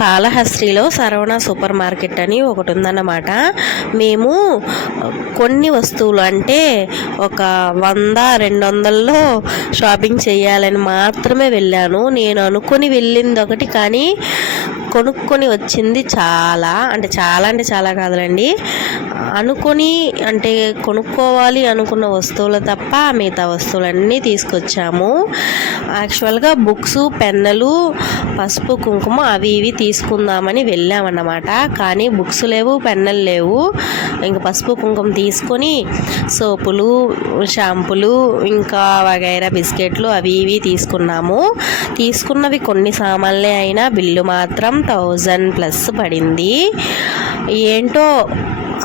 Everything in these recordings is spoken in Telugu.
కాళహస్తిలో సరవణ సూపర్ మార్కెట్ అని ఒకటి ఉందన్నమాట మేము కొన్ని వస్తువులు అంటే ఒక వంద రెండు వందల్లో షాపింగ్ చేయాలని మాత్రమే వెళ్ళాను. నేను అనుకుని వెళ్ళింది ఒకటి కానీ కొనుక్కొని వచ్చింది చాలా అంటే చాలా అంటే చాలా కాదులండి. అనుకొని అంటే కొనుక్కోవాలి అనుకున్న వస్తువులు తప్ప మిగతా వస్తువులన్నీ తీసుకొచ్చాము. యాక్చువల్గా బుక్స్ పెన్నులు పసుపు కుంకుమ అవి ఇవి తీసుకుందామని వెళ్ళామన్నమాట. కానీ బుక్స్ లేవు పెన్నులు లేవు. ఇంకా పసుపు కుంకుమ తీసుకొని సోపులు షాంపులు ఇంకా వగైరా బిస్కెట్లు అవి ఇవి తీసుకున్నాము. తీసుకున్నవి కొన్ని సామాన్లే అయినా బిల్లు మాత్రం థౌజండ్ ప్లస్ పడింది. ఏంటో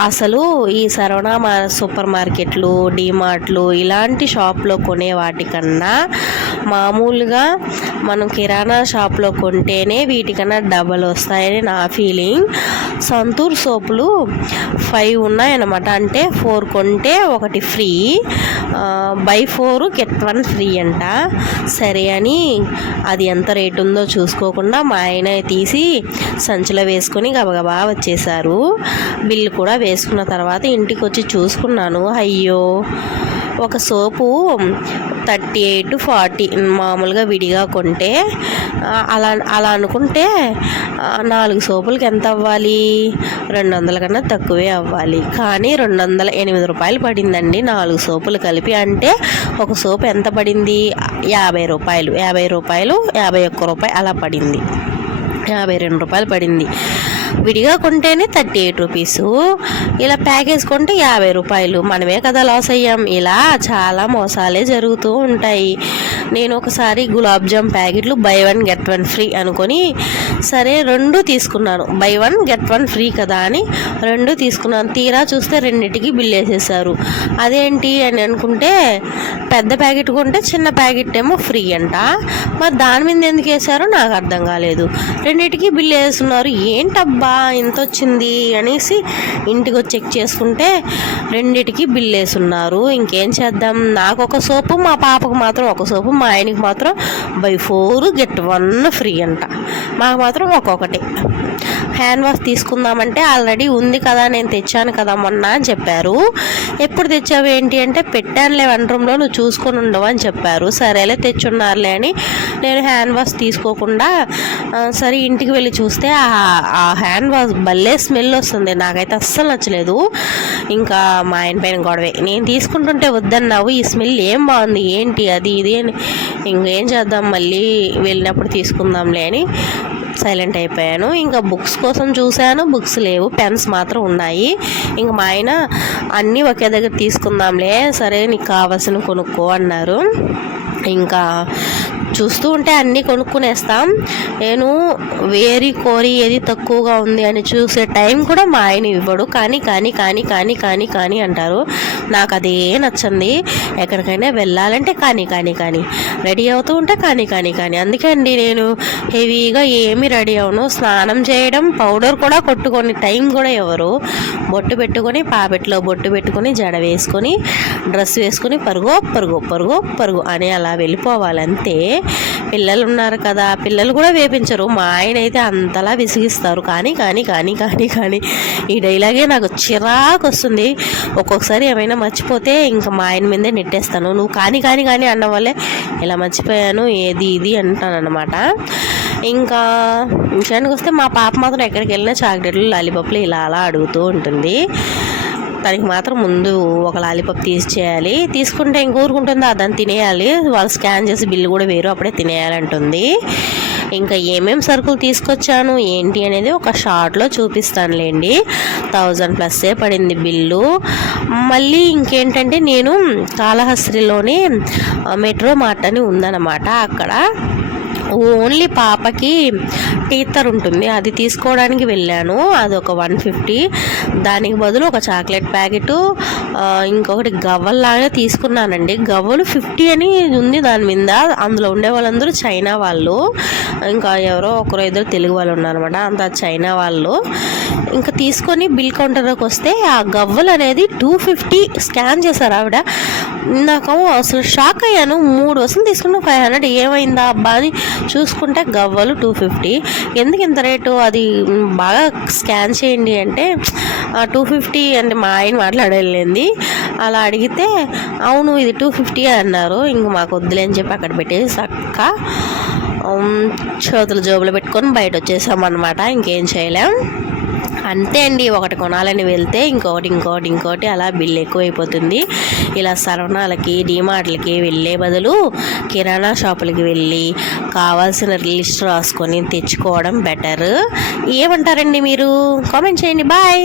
అసలు ఈ సరవణ మా సూపర్ మార్కెట్లు డీమార్ట్లు ఇలాంటి షాప్లో కొనే వాటికన్నా మామూలుగా మనం కిరాణా షాప్లో కొంటేనే వీటికన్నా డబల్ వస్తాయని నా ఫీలింగ్. సంతూర్ సోపులు ఫైవ్ ఉన్నాయన్నమాట. అంటే ఫోర్ కొంటే ఒకటి free. Buy four get one free అంట. సరే అని అది ఎంత రేటు ఉందో చూసుకోకుండా మా ఆయన తీసి సంచిలో వేసుకొని గబగబా వచ్చేసారు బిల్లు కూడా వేసుకున్న తర్వాత ఇంటికి వచ్చి చూసుకున్నాను. అయ్యో! ఒక సోపు థర్టీ ఎయిట్ ఫార్టీ మామూలుగా విడిగా కొంటే అలా అలా అనుకుంటే నాలుగు సోపులకి ఎంత అవ్వాలి? రెండు వందల కన్నా తక్కువే అవ్వాలి. కానీ రెండు వందల ఎనిమిది రూపాయలు పడిందండి నాలుగు సోపులు కలిపి. అంటే ఒక సోపు ఎంత పడింది? యాభై రూపాయలు. యాభై రూపాయలు యాభై ఒక్క రూపాయి అలా పడింది. యాభై రెండు రూపాయలు పడింది. విడిగా కొంటేనే థర్టీ ఎయిట్ రూపీస్. ఇలా ప్యాకేజ్ కొంటే యాభై రూపాయలు. మనమే కదా లాస్ అయ్యాం. ఇలా చాలా మోసాలే జరుగుతూ ఉంటాయి. నేను ఒకసారి గులాబ్ జామ్ ప్యాకెట్లు buy one get one free అనుకొని సరే రెండు తీసుకున్నాను. Buy one get one free కదా అని రెండు తీసుకున్నాను. తీరా చూస్తే రెండింటికి బిల్ వేసేసారు అదేంటి అని అనుకుంటే పెద్ద ప్యాకెట్ కొంటే చిన్న ప్యాకెట్ ఏమో ఫ్రీ అంట. మరి దాని మీద ఎందుకు వేసారో నాకు అర్థం కాలేదు. రెండింటికి బిల్ వేస్తున్నారు. ఏంటబ్బా? ఇంత వచ్చింది అనేసి ఇంటికి వచ్చి చెక్ చేసుకుంటే రెండిటికి బిల్ వేసున్నారు ఇంకేం చేద్దాం? నాకు ఒక సోపు మా పాపకు మాత్రం ఒక సోపు మా ఆయనకి మాత్రం buy four get one free అంట. మాకు మాత్రం ఒక్కొక్కటి. హ్యాండ్ వాష్ తీసుకుందామంటే ఆల్రెడీ ఉంది కదా నేను తెచ్చాను కదా మొన్న అని చెప్పారు. ఎప్పుడు తెచ్చావు ఏంటి అంటే పెట్టానులే వన్ రూమ్లో నువ్వు చూసుకొని ఉండవు అని చెప్పారు. సరేలే తెచ్చున్నారులే అని నేను హ్యాండ్ వాష్ తీసుకోకుండా సరే ఇంటికి వెళ్ళి చూస్తే ఆ హ్యాండ్ వాష్ భలే స్మెల్ వస్తుంది. నాకైతే అస్సలు నచ్చలేదు. ఇంకా మా ఆయన పైన గొడవే. నేను తీసుకుంటుంటే వద్దన్నావు ఈ స్మెల్ ఏం బాగుంది? ఏంటి అది ఇది అని. ఇంకేం చేద్దాం? మళ్ళీ వెళ్ళినప్పుడు తీసుకుందాంలే అని సైలెంట్ అయిపోయాను. ఇంకా బుక్స్ కోసం చూశాను. బుక్స్ లేవు. పెన్స్ మాత్రం ఉన్నాయి. ఇంకా మా ఆయన అన్నీ ఒకే దగ్గర తీసుకుందాంలే. సరే నీకు కావాల్సిన కొనుక్కో అన్నారు. ఇంకా చూస్తూ ఉంటే అన్నీ కొనుక్కునేస్తాం. నేను వేరి కోరి ఏది తక్కువగా ఉంది అని చూసే టైం కూడా మా ఆయన ఇవ్వడు. కానీ కానీ కానీ కానీ కానీ కానీ అంటారు. నాకు అదే నచ్చింది. ఎక్కడికైనా వెళ్ళాలంటే కానీ కానీ కానీ. రెడీ అవుతూ ఉంటే కానీ కానీ కానీ. అందుకే అండి నేను హెవీగా ఏమి రెడీ అవను స్నానం చేయడం పౌడర్ కూడా కొట్టుకొని టైం కూడా ఎవరు బొట్టు పెట్టుకొని పాపెట్లో బొట్టు పెట్టుకొని జడ వేసుకొని డ్రెస్ వేసుకొని పరుగు పరుగు పరుగు పరుగు అని అలా వెళ్ళిపోవాలంతే పిల్లలు ఉన్నారు కదా పిల్లలు కూడా వేపించరు. మా ఆయన అయితే అంతలా విసిగిస్తారు. కానీ కానీ కానీ కానీ కానీ ఈ డైలాగే నాకు చిరాకు వస్తుంది ఒక్కొక్కసారి ఏమైనా మర్చిపోతే ఇంకా మా ఆయన మీదే నెట్టేస్తాను. నువ్వు కానీ కానీ కానీ అన్న వల్లే ఇలా మర్చిపోయాను ఏది ఇది అంటాను అనమాట ఇంకా విషయానికి వస్తే మా పాప మాత్రం ఎక్కడికి వెళ్ళినా చాక్లెట్లు లాలీపాప్లు ఇలా అలా అడుగుతూ ఉంటుంది. తనకి మాత్రం ముందు ఒక లాలీపాప్ తీసి చేయాలి. తీసుకుంటే ఇంక ఊరుకుంటుందా దాన్ని తినేయాలి. వాళ్ళు స్కాన్ చేసి బిల్లు కూడా వేరు అప్పుడే తినేయాలంటుంది. ఇంకా ఏమేం సరుకులు తీసుకొచ్చాను ఏంటి అనేది ఒక షార్ట్లో చూపిస్తానులేండి. థౌజండ్ ప్లస్సే పడింది బిల్లు. మళ్ళీ ఇంకేంటంటే నేను కాళహస్తిలోనే మెట్రో మార్ట్ అని ఉందన్నమాట అక్కడ. ఓన్లీ పాపకి టీతర్ ఉంటుంది. అది తీసుకోవడానికి వెళ్ళాను. అది ఒక వన్ ఫిఫ్టీ. దానికి బదులు ఒక చాక్లెట్ ప్యాకెట్ ఇంకొకటి గవ్వల్లాగా తీసుకున్నానండి. గవ్వలు ఫిఫ్టీ అని ఉంది దాని మీద. అందులో ఉండే వాళ్ళందరూ చైనా వాళ్ళు. ఇంకా ఎవరో ఒకరో ఇద్దరు తెలుగు వాళ్ళు ఉన్నారనమాట అంత చైనా వాళ్ళు. ఇంకా తీసుకొని బిల్ కౌంటర్లోకి వస్తే ఆ గవ్వలు అనేది టూ ఫిఫ్టీ స్కాన్ చేశారు ఆవిడ. నాకు అసలు షాక్ అయ్యాను. మూడు వసూలు తీసుకున్న ఫైవ్ హండ్రెడ్ ఏమైందా అబ్బా అని చూసుకుంటే గవ్వలు టూ ఫిఫ్టీ ఎందుకు ఇంత రేటు? అది బాగా స్కాన్ చేయండి అంటే టూ ఫిఫ్టీ అంటే మా ఆయన మాట్లాడలేంది. అలా అడిగితే అవును ఇది టూ ఫిఫ్టీ అన్నారు. ఇంక మాకు వద్దులే అని చెప్పి అక్కడ పెట్టేసి చక్క చేతులు జోబులు పెట్టుకొని బయట వచ్చేసామన్నమాట ఇంకేం చేయలేం. అంతే అండి ఒకటి కొనాలని వెళ్తే ఇంకొకటి ఇంకొకటి ఇంకొకటి అలా బిల్ ఎక్కువైపోతుంది. ఇలా సరవణాలకి డీమార్ట్లకి వెళ్ళే బదులు కిరాణా షాపులకి వెళ్ళి కావాల్సిన లిస్ట్ రాసుకొని తెచ్చుకోవడం బెటర్. ఏమంటారండి మీరు? కామెంట్ చేయండి. బాయ్.